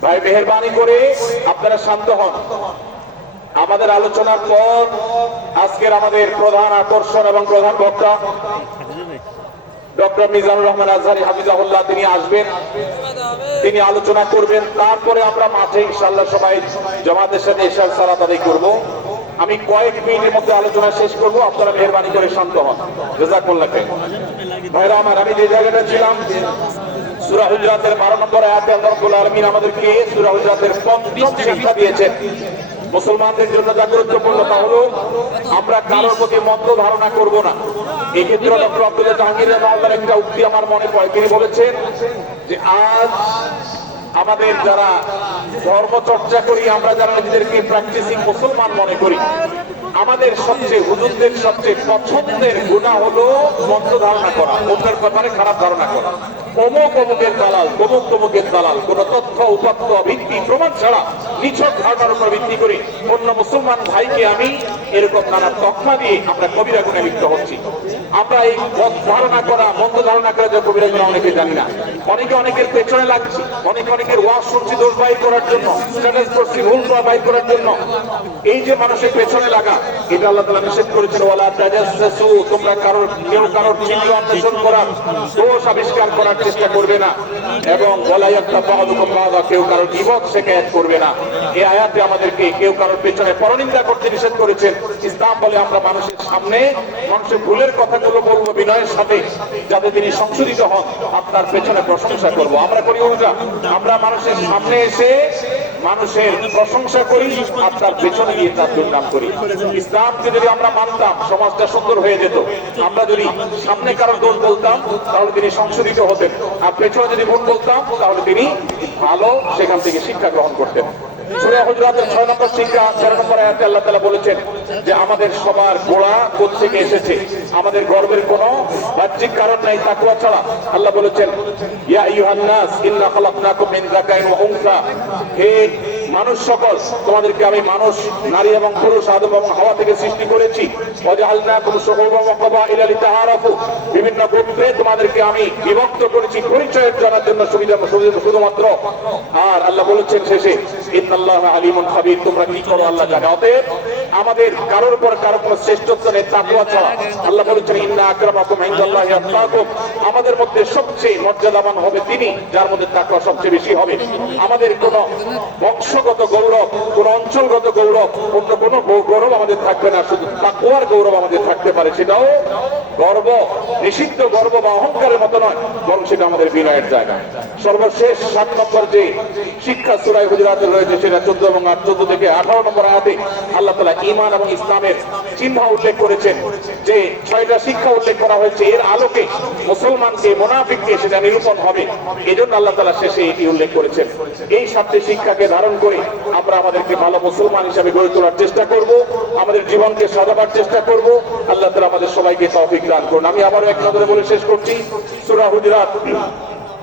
ভাই মেহেরবানি করে আপনারা শান্ত হন। আমাদের আলোচনার পর আজকের আমাদের প্রধান আকর্ষণ এবং প্রধান বক্তা ডক্টর মিজানুর রহমান আজহারী হাফিজাহুল্লাহ তিনি আসবেন, তিনি আলোচনা করবেন। তারপরে আমরা মাঠে ইনশাআল্লাহ সবাই জামাতের সাথে এশার সালাত আদায় করব। আমি কয়েক মিনিটের মধ্যে আলোচনা শেষ করব, আপনারা মেহেরবানি করে শান্ত হন। জাযাকুল্লাহ খাইর। ভাইরা আমার, আমি যে জায়গাটা ছিলাম সূরা হুজরাতের 12 নম্বর আয়াতে আল্লাহ রাব্বুল আলামিন আমাদেরকে সূরা হুজরাতের 35 শিক্ষা দিয়েছেন। মুসলমানদের জন্য যা গুরুত্বপূর্ণ তা হলো আমরা কারোর প্রতি মন্দ ধারণা করব না। এই ক্ষেত্রে ডক্টর আব্দুল্লাহ জাহাঙ্গীর রাহমাহুল্লাহর একটা উক্তি আমার মনে পড়ে। তিনি বলেছেন যে আজ আমাদের যারা ধর্ম চর্চা করি, আমরা যারা নিজেদেরকে প্র্যাকটিসিং মুসলমান মনে করি, আমাদের সবচেয়ে হুজুরদের সবচেয়ে পছন্দের গুনাহ হলো মন্দ ধারণা করা, অন্যের ব্যাপারে খারাপ ধারণা করা। অমুক অমুকের দালাল, তমুক তমুকের দালাল, কোন তথ্য উপাত্ত ভিত্তি প্রমাণ ছাড়া নিছক ধারণার উপর ভিত্তি করে অন্য মুসলমান ভাইকে আমি এরকম নানা তকমা দিয়ে আমরা কবিরা গুণে লিপ্ত হচ্ছি। আমরা এই ধারণা করা, মন্দ ধারণা করা যে কবিরা গুণা অনেকে জানি না। অনেকে অনেকের পেছনে লাগছি, অনেকের ওয়াজ শুনছি দোষ বাইর করার জন্য, স্ট্যাটাস করছি ভুল বাইর করার জন্য। এই যে মানুষের পেছনে লাগা, এটা আল্লাহ তাআলা নিষেধ করেছেন, ওয়ালা তাজাসসু, তোমরা কেউ কারোর চিহ্ন অন্বেষণ করার, দোষ আবিষ্কার করার চেষ্টা করবে না, এবং ওয়ালা ইয়াক্তাব বা'দুকুম বা'দা, কেউ কারোর গীবত শিকায়াত করবে না। এই আয়াতে আমাদেরকে কেউ কারোর পেছনে পরনিন্দা করতে নিষেধ করেছেন। ইসলাম বলে আমরা মানুষের সামনে মানুষের ভুলের কথাগুলো বলবো বিনয়ের সাথে, যাতে তিনি সংশোধিত হন, আপনার পেছনে প্রশংসা করব। আমরা করি উল্টা, আমরা মানুষের সামনে এসে মানুষের প্রশংসা করি, আপনার পেছনে গিয়ে তার দুর্নাম করি। ইসলামকে যদি আমরা মানতাম সমাজটা সুন্দর হয়ে যেত। আমরা যদি সামনে কারোর দোষ বলতাম তাহলে তিনি সংশোধিত হতেন, আর পেছনে যদি ভুল বলতাম তাহলে তিনি ভালো সেখান থেকে শিক্ষা গ্রহণ করতেন। সূরা হুজরাতের 6 নম্বর শিক্ষা 13 নম্বর আয়াতে আল্লাহ তাআলা বলেছেন যে আমাদের সবার গোড়া কোথা থেকে এসেছে, আমাদের গর্বের কোনো বাহ্যিক কারণ নাই তাকওয়া ছাড়া। আল্লাহ বলেছেন, ইয়া আইয়ুহান নাস ইন্না খালাকনাকুম মিন যাকারিন ওয়া উনসা, হে মানুষ সকল, তোমাদেরকে আমি মানুষ, নারী এবং পুরুষ, আদম এবং হাওয়া থেকে সৃষ্টি করেছি। ওয়া জাআলনাকুম শুউবান ওয়া ক্বাবাইলা লিতাআরাফু, বিভিন্ন গোত্রে তোমাদেরকে আমি বিভক্ত করেছি পরিচয়ের জানার জন্য, শুধুমাত্র। আর আল্লাহ বলেছেন শেষে, ইন্নাল্লাহা আলিমুন খাবীর, তোমরা কি করো আল্লাহ জানে। অতএব আমাদের কারোর উপর কারো কোনো শ্রেষ্ঠত্ব নেই তাকওয়া ছাড়া। আল্লাহ বলেছেন, ইন্না আকরামাকুম ইনদাল্লাহি আতকাকুম, আমাদের মধ্যে সবচেয়ে মর্যাদাবান হবে তিনি যার মধ্যে তাকওয়া সবচেয়ে বেশি হবে। আমাদের কোনো বংশগত গৌরব, কোন অঞ্চলগত গৌরব, অন্য কোনো গৌরব আমাদের থাকবে না, শুধু তাকওয়ার গৌরব আমাদের থাকতে পারে। সেটাও গর্ব, নিষিদ্ধ গর্ব বা অহংকারের মতো নয়, বরং সেটা আমাদের বিনয়ের জায়গা। সর্বশেষ 7 নম্বর যে শিক্ষা সূরা হুজুরাতে রয়েছে, সেটা 14 এবং 14 থেকে 18 নম্বর আয়াতে আল্লাহ তাআলা ঈমান এবং ইসলামের চিহ্ন উল্লেখ করেছেন। যে 6টা শিক্ষা উল্লেখ করা হয়েছে, এর আলোকে মুসলমানকে, মুনাফিককে সেটা নিরূপণ হবে। এজন্য আল্লাহ তাআলা শেষে এটি উল্লেখ করেছেন। এই 7টি শিক্ষাকে ধারণ করে আমরা আমাদেরকে ভালো মুসলমান হিসেবে গড়ে তোলার চেষ্টা করব, আমাদের জীবনকে সাজাবার চেষ্টা করব। আল্লাহ তাআলা আমাদের সবাইকে তৌফিক দান করুন। আমি আবারও এক নজরে বলে শেষ করছি, সূরা হুজুরাত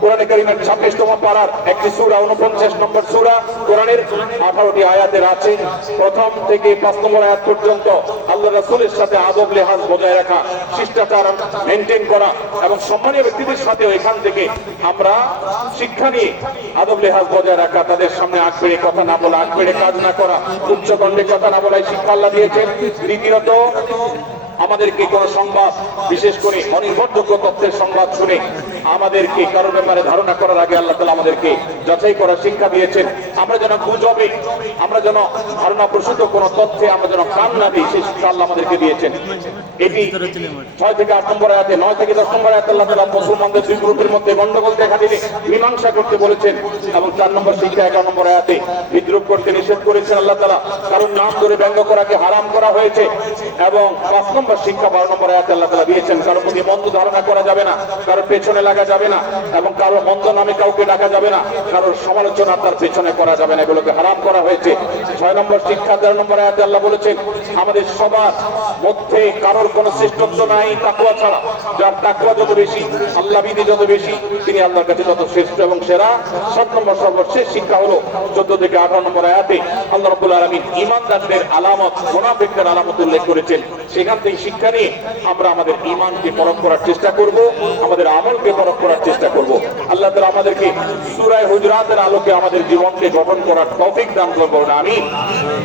কোরআনে কারীমের 26তম পারার একটি সূরা, 49 নম্বর সূরা, কোরআনের 18টি আয়াতের আছে। প্রথম থেকে 5 নম্বর আয়াত পর্যন্ত আল্লাহ রাসূলের সাথে আদব লেহাজ বজায় রাখা, শিষ্টাচার মেইনটেইন করা এবং সম্মানীয় ব্যক্তিদের সাথেও এখান থেকে আমরা শিক্ষা নিয়ে আদব লেহাজ বজায় রাখা, তাদের সামনে আগ বেড়ে কথা না বলা, আগ বেড়ে কাজ না করা, উচ্চ কণ্ঠে কথা না বলাই শিক্ষা আল্লাহ দিয়েছেন। দ্বিতীয়ত আমাদেরকে কোন সংবাদ, বিশেষ করে অনির্ভরযোগ্য তথ্যের সংবাদ শুনে আমাদেরকে কারোর ব্যাপারে ধারণা করার আগে আল্লাহ তাআলা আমাদেরকে যাচাই করার শিক্ষা দিয়েছেন। আমরা যেন গুজবে, আমরা যেন ধারণা প্রসূত কোন তথ্যে আমরা যেন কান না দিই, সেই শিক্ষা আল্লাহ আমাদেরকে দিয়েছেন। এটি 6 থেকে 8 নম্বর আয়াতে, 9 থেকে 10 নম্বর আয়াতে আল্লাহ তাআলা মুসলমানদের দুই গ্রুপের মধ্যে গন্ডগোল দেখা দিলে মীমাংসা করতে বলেছেন, এবং 4 নম্বর শিক্ষা 11 নম্বর আয়াতে বিদ্রুপ করতে নিষেধ করেছেন আল্লাহ তাআলা, কারণ নাম ধরে ব্যঙ্গ করাকে হারাম করা হয়েছে। এবং 5 নম্বর শিক্ষা 12 নম্বর আয়াতে আল্লাহ তাআলা দিয়েছেন, কারো প্রতি মন্দ ধারণা করা যাবে না, কারো পেছনে লাগা যাবে না, এবং কারো মন্দ নামে কাউকে ডাকা যাবে না, কারোর সমালোচনা তার পেছনে করা যাবে না, এগুলোকে হারাম করা হয়েছে। 6 নম্বর শিক্ষা 13 নম্বর আয়াতে আল্লাহ বলেছেন, আমাদের সবার মধ্যে কারোর কোনো শ্রেষ্ঠত্ব নাই তাকওয়া ছাড়া। যার তাকওয়া যত বেশি, আল্লাহ ভীতি যত বেশি, তিনি আল্লাহর কাছে যত শ্রেষ্ঠ এবং সেরা। 7 নম্বর সর্বশেষ শিক্ষা হলো 14 থেকে 18 নম্বর আয়াতে আল্লাহ রাব্বুল আলামিন ঈমানদারদের আলামত, মুনাফিকদের আলামত উল্লেখ করেছেন। সেখান থেকে শিক্ষা নিয়ে আমরা আমাদের ঈমানকে পরখ করার চেষ্টা করব, আমাদের আমলকে পরখ করার চেষ্টা করব। আল্লাহ তাআলা আমাদেরকে সূরা হুজুরাতের আলোকে আমাদের জীবনকে গঠন করার তৌফিক দান করুন, আমিন।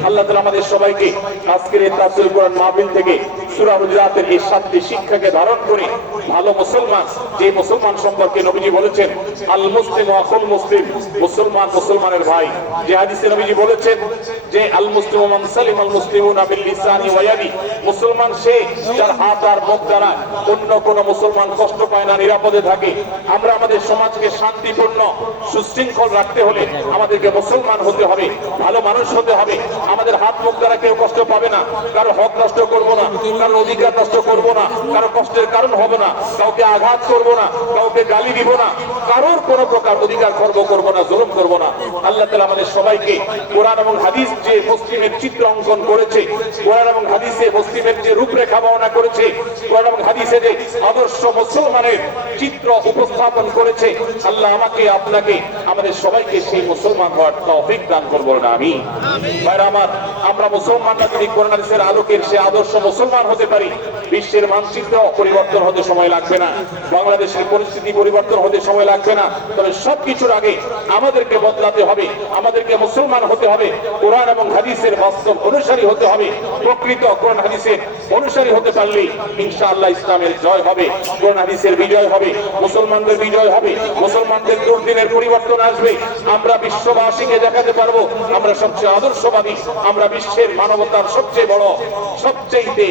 আল্লাহ তাআলা আমাদের সবাইকে আজকের এই তাফসীর কোরআন মাহফিল থেকে সূরা হুজুরাতের এই 7টি শিক্ষাকে ধারণ করে ভালো মুসলমান, যে মুসলমান সম্পর্কে নবীজি বলেছেন আল মুসলিম আখুল মুসলিম, মুসলমান মুসলমানের ভাই। যে হাদিসে নবীজি বলেছেন যে আল মুসলিমু মান সালিম আল মুসলিমুনা বিল লিসানি ওয়া ইয়াদি, মুসলমান সে যার হাত আর মুখ দ্বারা অন্য কোন মুসলমান কষ্ট পায় না, নিরাপদে থাকে। আমরা আমাদের সমাজকে শান্তিপূর্ণ সুশৃঙ্খল রাখতে হলে আমাদেরকে মুসলমান হতে হবে, ভালো মানুষ হতে হবে। আমাদের হাত মুখ দ্বারা কেউ কষ্ট পাবে না, কারো হক নষ্ট করব না, কারো অধিকার নষ্ট করব না, কারো কষ্টের কারণ হব না, কাউকে আঘাত করব না, কাউকে গালি দিব না, কারোর কোন প্রকার অধিকার খর্ব করব না, জুলুম করব না। আল্লাহ তাআলা আমাদের সবাইকে কোরআন এবং হাদিস যে মুসলিমের চিত্র অঙ্কন করেছে, কোরআন এবং হাদিসে মুসলিমের যে রূপরেখা বর্ণনা করেছে, কোরআন এবং হাদিসে যে আদর্শ মুসলমানের চিত্র উপস্থাপন করেছে, আল্লাহ আমাকে আপনাকে আমাদের সবাইকে সেই মুসলমান হওয়ার তৌফিক দান করুন, আমিন। ভাইরা আমার, আমরা মুসলমানরা যদি কোরআন হাদিসের আলোকের সে আদর্শ মুসলমান হতে পারি, বিশ্বের মানচিত্র পরিবর্তন হতে সময় লাগবে না, বাংলাদেশের পরিস্থিতি পরিবর্তন হতে সময় লাগবে না। তবে সবকিছুর আগে আমাদেরকে বদলাতে হবে, আমাদেরকে মুসলমান হতে হবে, কোরআন এবং হাদিসের বাস্তব অনুসারী হতে হবে। প্রকৃত কোরআন হাদিসের অনুসারী হতে পারলে ইনশাআল্লাহ ইসলামের জয় হবে, কোরআন হাদিসের বিজয় হবে, মুসলমানদের বিজয় হবে, মুসলমানদের দুর্দিনের পরিবর্তন আসবে। আমরা বিশ্ববাসীকে দেখাতে পারবো আমরা সবচেয়ে আদর্শবাদী, আমরা বিশ্বের মানবতার সবচেয়ে বড়, সবচেয়ে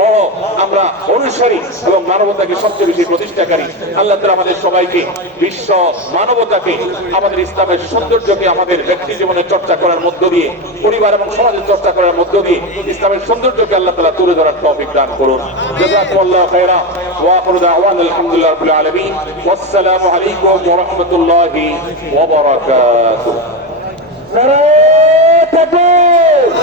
বড় আমরা অনুসারী এবং মানবতাকে সবচেয়ে বেশি প্রতিষ্ঠাকারী। আল্লাহ তাআলা আমাদের সবাইকে বিশ্ব মানবতাকে, আমাদের ইসলামের সৌন্দর্যকে আমাদের ব্যক্তি জীবনে চর্চা করার মধ্য দিয়ে, পরিবার এবং সমাজের চর্চা করার মধ্য দিয়ে ইসলামের সৌন্দর্যকে আল্লাহ তাআলা তুলে ধরার তৌফিক দান করুন। জাযাকুমুল্লাহু খাইরা ওয়া আখিরু দাওয়ানা আলহামদুলিল্লাহি রাব্বিল আলামিন। ওয়াসসালামু আলাইকুম ওয়া রাহমাতুল্লাহি ওয়া বারাকাতুহু।